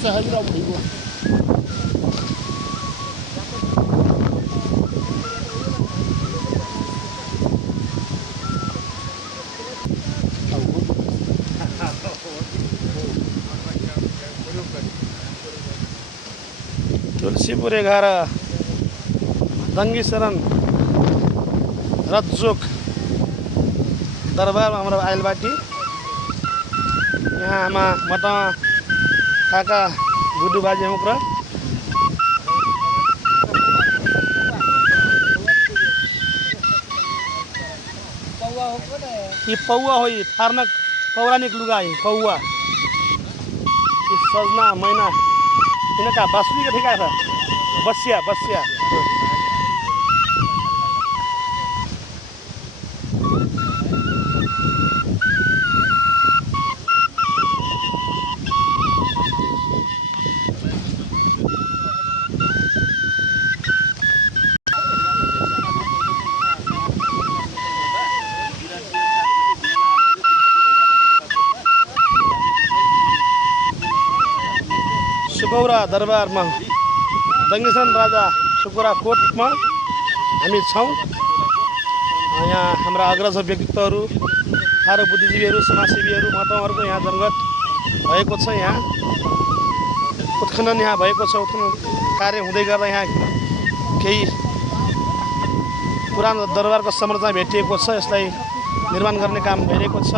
अच्छा हाजिरा बढेको तुलसीपुर 11 दंगी शरण रज्जोक दरबार हाम्रो आइलबाटी यहाँ आमा मटा काका गुड्डु बाजे मुक्र ये पौवा हो ये फार्नक पौराणिक लुगा है पौवा ये सजना मैना इनका बाँसुरी का ठेका था बसिया बसिया सुकौरा दरबारमा दङ्गेसन राजा सुकौरा कोटमा हामी छौँ। यहाँ हाम्रा अग्रज व्यक्तित्वहरू थारू बुद्धिजीवीहरू समाजसेवीहरू महात्माहरूको यहाँ जमघट भएको छ। यहाँ उत्खनन यहाँ भएको छ। उत्खनन कार्य हुँदै गर्दा यहाँ केही पुरानो दरबारको संरचना भेटिएको छ। यसलाई निर्माण गर्ने काम भइरहेको छ।